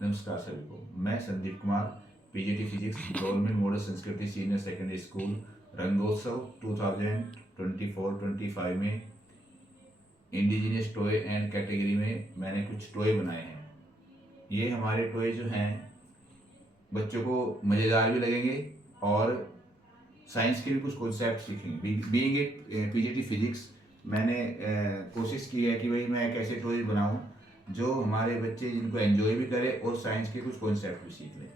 नमस्कार सभी को। मैं Sandeep Kumar, PGT physics, government model संस्कृति सीनियर सेकेंडरी स्कूल, रंगोत्सव 2024-25 में इंडिजिनियस टॉय एंड कैटेगरी में मैंने कुछ टॉय बनाए हैं। ये हमारे टॉय जो हैं बच्चों को मज़ेदार भी लगेंगे और साइंस के भी कुछ कॉन्सेप्ट सीखेंगे। बीइंग इट पीजीटी फिजिक्स, मैंने कोशिश की है कि भाई मैं एक ऐसे टॉय बनाऊं जो हमारे बच्चे जिनको एंजॉय भी करे और साइंस के कुछ कॉन्सेप्ट भी सीख लें।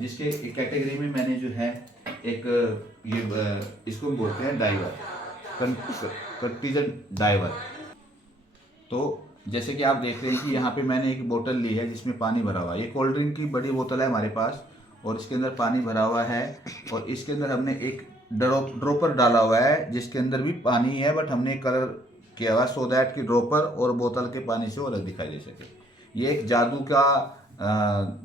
जिसके कैटेगरी में मैंने जो है एक ये इसको बोलते हैं डाइवर, कंटीजन डाइवर। तो जैसे कि आप देख रहे हैं कि यहाँ पे मैंने एक बोतल ली है जिसमें पानी भरा हुआ है। ये कोल्ड ड्रिंक की बड़ी बोतल है हमारे पास और इसके अंदर पानी भरा हुआ है और इसके अंदर हमने एक ड्रॉपर डाला हुआ है जिसके अंदर भी पानी है, बट हमने कलर किया हुआ सो दैट कि ड्रॉपर और बोतल के पानी से वो अलग दिखाई दे सके। ये एक जादू का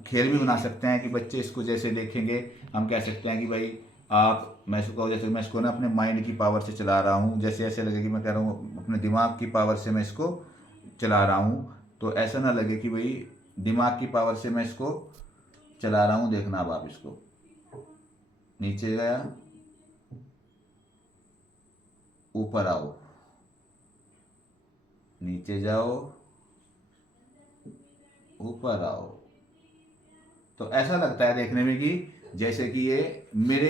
खेल भी बना सकते हैं कि बच्चे इसको जैसे देखेंगे हम कह सकते हैं कि भाई मैं इसको जैसे मैं इसको ना अपने माइंड की पावर से चला रहा हूँ, जैसे ऐसे लगे कि मैं कह रहा हूँ अपने दिमाग की पावर से मैं इसको चला रहा हूँ, तो ऐसा ना लगे कि भाई दिमाग की पावर से मैं इसको चला रहा हूँ। देखना अब आप इसको, नीचे गया, ऊपर आओ, नीचे जाओ, ऊपर आओ। तो ऐसा लगता है देखने में कि जैसे कि ये मेरे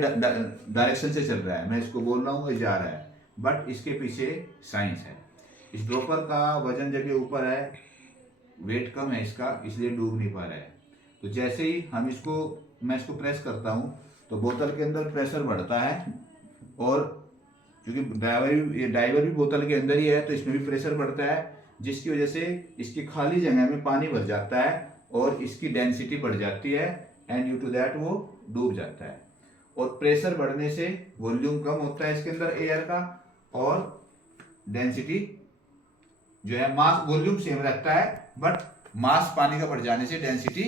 डायरेक्शन से चल रहा है, मैं इसको बोल रहा हूँ ये जा रहा है, बट इसके पीछे साइंस है। इस ड्रॉपर का वजन जगह ऊपर है, वेट कम है इसका, इसलिए डूब नहीं पा रहा है। तो जैसे ही मैं इसको प्रेस करता हूँ तो बोतल के अंदर प्रेशर बढ़ता है और क्योंकि डाइवर भी बोतल के अंदर ही है तो इसमें भी प्रेशर बढ़ता है, जिसकी वजह से इसकी खाली जगह में पानी भर जाता है और इसकी डेंसिटी बढ़ जाती है एंड ड्यू टू दैट वो डूब जाता है। और प्रेशर बढ़ने से वॉल्यूम कम होता है इसके अंदर एयर का और डेंसिटी जो है मास वॉल्यूम सेम रहता है, बट मास पानी का बढ़ जाने से डेंसिटी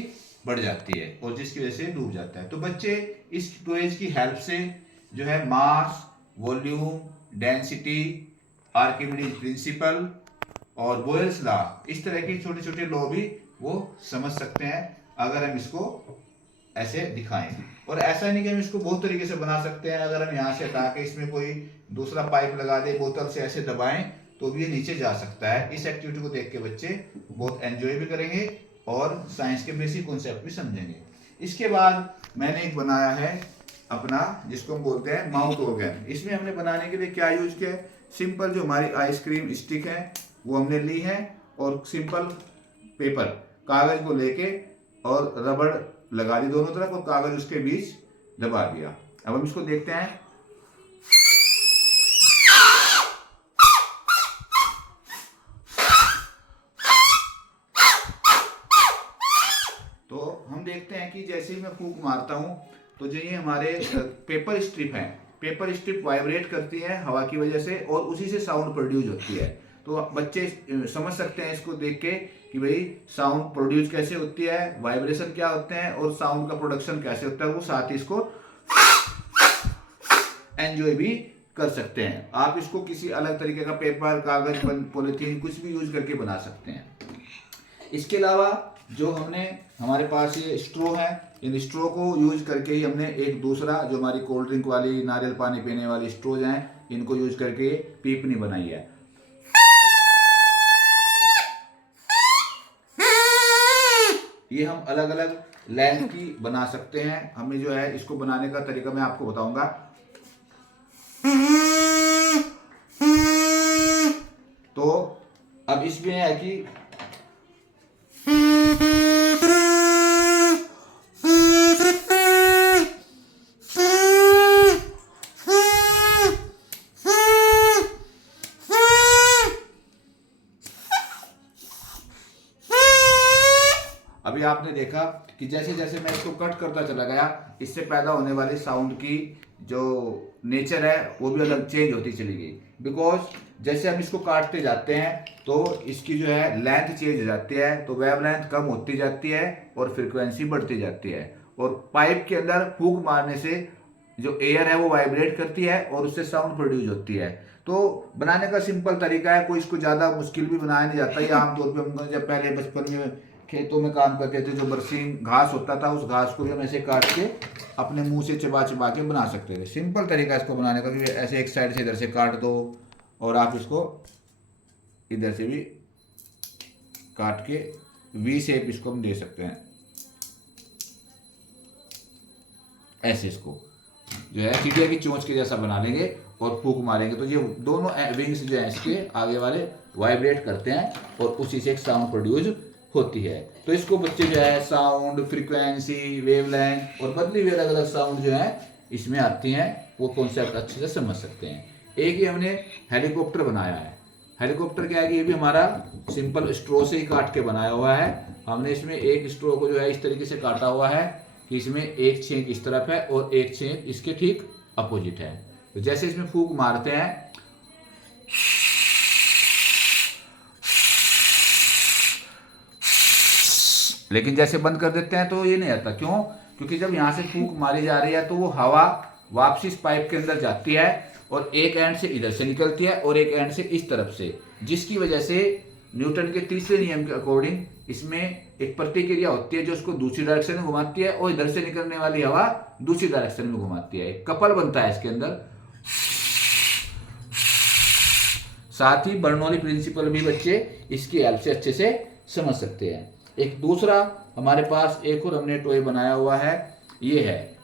बढ़ जाती है और जिसकी वजह से डूब जाता है। तो बच्चे इस टॉयज की हेल्प से जो है मास, वॉल्यूम, डेंसिटी, आर्किमिडीज प्रिंसिपल और बोयल्स लॉ, इस तरह के छोटे छोटे लॉ भी वो समझ सकते हैं अगर हम इसको ऐसे दिखाएं। और ऐसा नहीं कि हम इसको बहुत तरीके से बना सकते हैं। अगर हम यहाँ से हटा के इसमें कोई दूसरा पाइप लगा दे, बोतल से ऐसे दबाएं तो भी ये नीचे जा सकता है। इस एक्टिविटी को देख के बच्चे बहुत एंजॉय भी करेंगे और साइंस के बेसिक कॉन्सेप्ट भी समझेंगे। इसके बाद मैंने एक बनाया है अपना, जिसको हम बोलते हैं माउथ ऑर्गन। इसमें हमने बनाने के लिए क्या यूज किया है, सिंपल जो हमारी आइसक्रीम स्टिक है वो हमने ली है और सिंपल पेपर कागज को लेके और रबड़ लगा दी दोनों तरफ और कागज उसके बीच दबा दिया। अब हम इसको देखते हैं। तो हम देखते हैं कि जैसे ही मैं फूंक मारता हूं तो जो ये हमारे पेपर स्ट्रिप है, पेपर स्ट्रिप वाइब्रेट करती है हवा की वजह से और उसी से साउंड प्रोड्यूस होती है। तो बच्चे समझ सकते हैं इसको देख के कि भाई साउंड प्रोड्यूस कैसे होती है, वाइब्रेशन क्या होते हैं और साउंड का प्रोडक्शन कैसे होता है। वो साथ ही इसको एंजॉय भी कर सकते हैं। आप इसको किसी अलग तरीके का पेपर, कागज, पॉलिथीन कुछ भी यूज करके बना सकते हैं। इसके अलावा जो हमारे पास ये स्ट्रो है, इन स्ट्रो को यूज करके ही हमने एक दूसरा जो हमारी कोल्ड ड्रिंक वाली, नारियल पानी पीने वाली स्ट्रोज हैं, इनको यूज करके पीपनी बनाई है। ये हम अलग अलग लेंथ की बना सकते हैं। हमें जो है इसको बनाने का तरीका मैं आपको बताऊंगा। तो अब इसमें है कि अभी आपने देखा कि जैसे जैसे मैं इसको कट करता चला गया, इससे पैदा होने वाले साउंड की जो नेचर है वो भी अलग चेंज होती चली गई। बिकॉज जैसे हम इसको काटते जाते हैं तो इसकी जो है लेंथ चेंज हो जाती है, तो वेव लेंथ कम होती जाती है और फ्रीक्वेंसी बढ़ती जाती है। और पाइप के अंदर फूंक मारने से जो एयर है वो वाइब्रेट करती है और उससे साउंड प्रोड्यूस होती है। तो बनाने का सिंपल तरीका है, कोई इसको ज़्यादा मुश्किल भी बनाया नहीं जाता। ये आमतौर पर हम जब पहले बचपन में खेतों में काम करते थे, जो बरसीन घास होता था उस घास को भी हम ऐसे काट के अपने मुंह से चबा चबा के बना सकते थे। सिंपल तरीका इसको बनाने का, कि ऐसे एक साइड से इधर से काट दो और आप इसको इधर से भी काट के वी शेप इसको हम दे सकते हैं। ऐसे इसको जो है चिड़िया की चोंच के जैसा बना लेंगे और फूंक मारेंगे तो ये दोनों विंग्स जो है इसके आगे वाले वाइब्रेट करते हैं और उसी से एक साउंड प्रोड्यूस होती है। तो इसको बच्चे जो है साउंड, फ्रीक्वेंसी, वेवलेंथ और बदली हुई अलग अलग साउंड जो है इसमें आती हैं, वो कॉन्सेप्ट अच्छे से समझ सकते हैं। एक ही हमने हेलीकॉप्टर बनाया है। हेलीकॉप्टर क्या है कि ये भी हमारा सिंपल स्ट्रो से ही काट के बनाया हुआ है। हमने इसमें एक स्ट्रो को जो है इस तरीके से काटा हुआ है कि इसमें एक छेद इस तरफ है और एक छेद इसके ठीक अपोजिट है। तो जैसे इसमें फूंक मारते हैं लेकिन जैसे बंद कर देते हैं तो ये नहीं आता। क्यों? क्योंकि जब यहाँ से फूंक मारी जा रही है तो वो हवा वापसी इस पाइप के अंदर जाती है और एक एंड से इधर से निकलती है और एक एंड से इस तरफ से, जिसकी वजह से न्यूटन के तीसरे नियम के अकॉर्डिंग इसमें एक प्रतिक्रिया होती है जो उसको दूसरी डायरेक्शन में घुमाती है और इधर से निकलने वाली हवा दूसरी डायरेक्शन में घुमाती है। एक कपल बनता है इसके अंदर। साथ ही बर्नौली प्रिंसिपल भी बच्चे इसकी हेल्प से अच्छे से समझ सकते हैं। एक दूसरा हमारे पास एक और हमने टॉय बनाया हुआ है, ये है।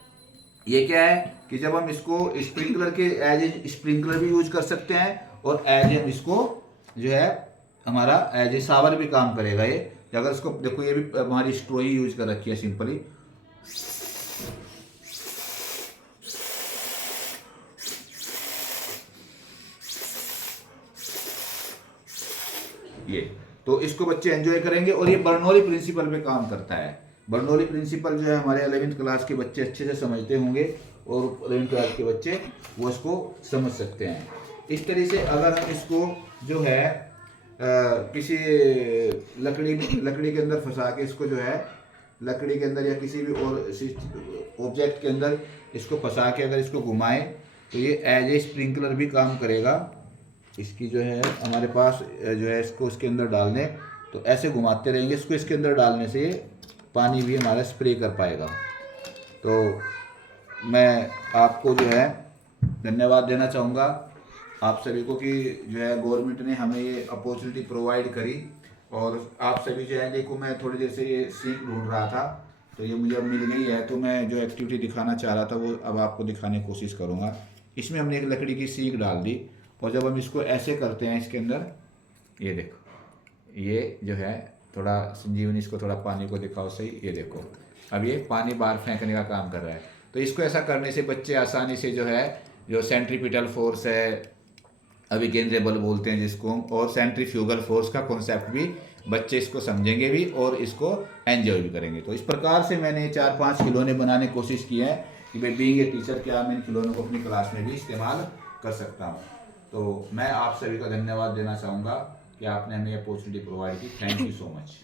ये क्या है कि जब हम इसको स्प्रिंकलर के एज ए स्प्रिंकलर भी यूज कर सकते हैं और एज हम इसको जो है हमारा एज ए शावर भी काम करेगा। ये अगर इसको देखो, ये भी हमारी स्ट्रो ही यूज कर रखी है सिंपली। ये तो इसको बच्चे एंजॉय करेंगे और ये बर्नौली प्रिंसिपल पे काम करता है। बर्नौली प्रिंसिपल जो है हमारे 11वीं क्लास के बच्चे अच्छे से समझते होंगे और 11वीं-12वीं के बच्चे वो इसको समझ सकते हैं। इस तरीके से अगर हम इसको जो है किसी लकड़ी के अंदर फंसा के इसको जो है लकड़ी के अंदर या किसी भी और ऑब्जेक्ट के अंदर इसको फंसा के अगर इसको घुमाएं तो ये एज ए स्प्रिंकलर भी काम करेगा। इसकी जो है हमारे पास जो है इसको इसके अंदर डाल दें तो ऐसे घुमाते रहेंगे इसको, इसके अंदर डालने से पानी भी हमारा स्प्रे कर पाएगा। तो मैं आपको जो है धन्यवाद देना चाहूँगा आप सभी को कि जो है गवर्नमेंट ने हमें ये अपॉर्चुनिटी प्रोवाइड करी और आप सभी जो है, देखो मैं थोड़ी देर से ये सीख ढूंढ रहा था तो ये मुझे अब मिल गई है। तो मैं जो एक्टिविटी दिखाना चाह रहा था वो अब आपको दिखाने की कोशिश करूँगा। इसमें हमने एक लकड़ी की सीख डाल दी और जब हम इसको ऐसे करते हैं इसके अंदर, ये देखो ये जो है थोड़ा संजीवनी, इसको थोड़ा पानी को दिखाओ सही, ये देखो अब ये पानी बाहर फेंकने का काम कर रहा है। तो इसको ऐसा करने से बच्चे आसानी से जो है जो सेंट्रीपिटल फोर्स है, अविकेंद्रीय बल बोलते हैं जिसको, और सेंट्रीफ्यूगल फोर्स का कॉन्सेप्ट भी बच्चे इसको समझेंगे भी और इसको एंजॉय भी करेंगे। तो इस प्रकार से मैंने 4-5 खिलौने बनाने की कोशिश की है कि भाई बीइंग ए टीचर क्या मैं इन खिलौनों को अपनी क्लास में भी इस्तेमाल कर सकता हूँ। तो मैं आप सभी का धन्यवाद देना चाहूँगा कि आपने हमें अपॉर्चुनिटी प्रोवाइड की। Thank you so much.